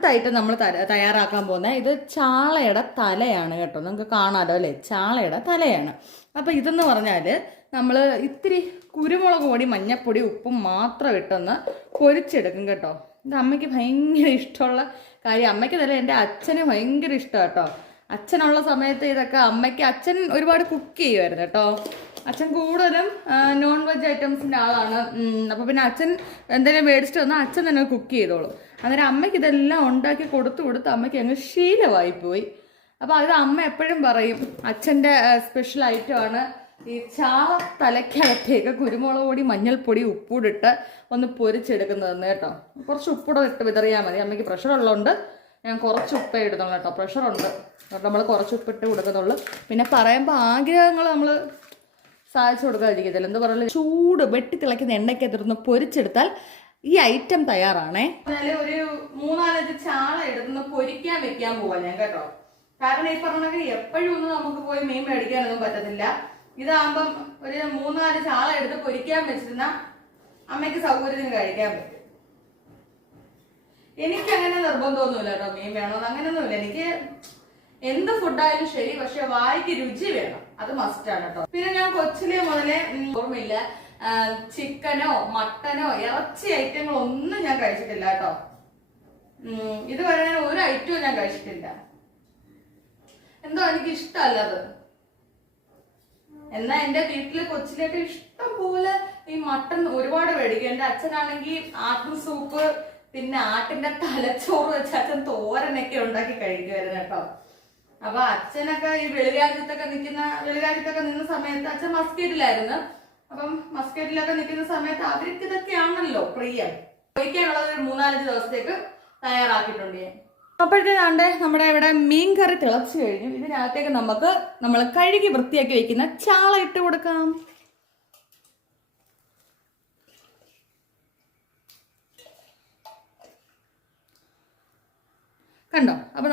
ായിട്ട് നമ്മൾ തയ്യാറാക്കാൻ പോകുന്നത് ഇത് ചാളയുടെ തലയാണ് കേട്ടോ. നിങ്ങൾക്ക് കാണാമല്ലോ അല്ലേ, ചാളയുടെ തലയാണ്. അപ്പോൾ ഇതെന്ന് പറഞ്ഞാൽ നമ്മൾ ഇത്തിരി കുരുമുളക് പൊടി, മഞ്ഞൾപ്പൊടി, ഉപ്പും മാത്രം ഇട്ടൊന്ന് പൊരിച്ചെടുക്കും കേട്ടോ. ഇത് അമ്മയ്ക്ക് ഭയങ്കര ഇഷ്ടമുള്ള കാര്യം. അമ്മയ്ക്ക് തന്നെ എൻ്റെ അച്ഛന് ഭയങ്കര ഇഷ്ടമാണ് കേട്ടോ. അച്ഛനുള്ള സമയത്ത് ഇതൊക്കെ അച്ഛൻ ഒരുപാട് കുക്ക് ചെയ്യുമായിരുന്നു കേട്ടോ. അച്ഛൻ കൂടുതലും നോൺ വെജ് ഐറ്റംസിൻ്റെ ആളാണ്. അപ്പോൾ പിന്നെ അച്ഛൻ എന്തെങ്കിലും മേടിച്ചിട്ട് വന്നാൽ അച്ഛൻ തന്നെ കുക്ക് ചെയ്തോളൂ. അന്നേരം അമ്മയ്ക്ക് ഇതെല്ലാം ഉണ്ടാക്കി കൊടുത്ത് അമ്മയ്ക്ക് അങ്ങ് ശീലമായിപ്പോയി. അപ്പോൾ അത് അമ്മ എപ്പോഴും പറയും, അച്ഛൻ്റെ സ്പെഷ്യൽ ഐറ്റമാണ് ഈ ചാള തലയ്ക്കകത്തേക്ക് കുരുമുളക് പൊടി, മഞ്ഞൾപ്പൊടി, ഉപ്പൂടിട്ട് ഒന്ന് പൊരിച്ചെടുക്കുന്നതെന്ന് കേട്ടോ. കുറച്ച് ഉപ്പൂടെ ഇട്ട് വിതറിയാൽ മതി. അമ്മയ്ക്ക് പ്രഷർ ഉള്ളതുകൊണ്ട് ഞാൻ കുറച്ച് ഉപ്പേ ഇടുന്നുള്ളൂ കേട്ടോ. പ്രഷറുണ്ട്, നമ്മൾ കുറച്ച് ഉപ്പിട്ട് കൊടുക്കുന്നുള്ളൂ. പിന്നെ പറയുമ്പോൾ ആഗ്രഹങ്ങൾ നമ്മൾ സാധിച്ചു കൊടുക്കാതിരിക്കത്തില്ല. എന്താ പറയുക, ചൂട് വെട്ടി തിളയ്ക്കുന്ന എണ്ണയ്ക്കകത്തിരുന്ന് പൊരിച്ചെടുത്താൽ ഈ ഐറ്റം തയ്യാറാണേ. ഒരു 3-4 ചാള എടുത്തുനിന്ന് പൊരിക്കാൻ വെക്കാൻ പോവാ ഞാൻ കേട്ടോ. കാരണം ഈ പറഞ്ഞ എപ്പോഴും ഒന്നും നമുക്ക് പോയി മീൻ മേടിക്കാനൊന്നും പറ്റത്തില്ല. ഇതാകുമ്പം ഒരു 3-4 ചാള എടുത്ത് പൊരിക്കാൻ വെച്ചിരുന്ന അമ്മയ്ക്ക് സൗകര്യത്തിന് കഴിക്കാൻ പറ്റും. എനിക്ക് അങ്ങനെ നിർബന്ധമൊന്നുമില്ല കേട്ടോ, മീൻ വേണമെന്ന് അങ്ങനെയൊന്നുമില്ല. എനിക്ക് എന്ത് ഫുഡായാലും ശരി, പക്ഷെ വായിക്ക് രുചി വേണം, അത് മസ്റ്റാണ് കേട്ടോ. പിന്നെ ഞാൻ കൊച്ചിലെ മുതലേ ഓർമ്മയില്ല, ചിക്കനോ മട്ടനോ ഇറച്ചി ഐറ്റങ്ങളൊന്നും ഞാൻ കഴിച്ചിട്ടില്ല കേട്ടോ. ഇതുവരെ ഒരു ഐറ്റവും ഞാൻ കഴിച്ചിട്ടില്ല. എന്തോ എനിക്ക് ഇഷ്ടമല്ലത്. എന്നാൽ എന്റെ വീട്ടില് കൊച്ചിലേക്ക് ഇഷ്ടം പോലെ ഈ മട്ടൻ ഒരുപാട് മേടിക്കും. എന്റെ അച്ഛനാണെങ്കിൽ ആട്ടിൻ സൂപ്പ്, പിന്നെ ആട്ടിന്റെ തലച്ചോറ് വെച്ച് അച്ഛൻ തോരനൊക്കെ ഉണ്ടാക്കി കഴിക്കുമായിരുന്നു കേട്ടോ. അപ്പൊ അച്ഛനൊക്കെ ഈ വെളിരാജ്യത്തൊക്കെ നിന്ന സമയത്ത് അച്ഛൻ മസ്കറ്റിലായിരുന്നു. അപ്പം മസ്കറ്റിലൊക്കെ നിൽക്കുന്ന സമയത്ത് അവർക്ക് ഇതൊക്കെയാണല്ലോ പ്രിയം. കഴിക്കാനുള്ളത് ഒരു 3-5 ദിവസത്തേക്ക് തയ്യാറാക്കിയിട്ടുണ്ട് ഞാൻ. അപ്പോഴത്തേനാണ്ട് നമ്മുടെ ഇവിടെ മീൻ കറി തിളച്ചു കഴിഞ്ഞു. ഇതിനകത്തേക്ക് നമ്മൾ കഴുകി വൃത്തിയാക്കി വെക്കുന്ന ചാള ഇട്ട് കൊടുക്കാം. കണ്ടോ? അപ്പൊ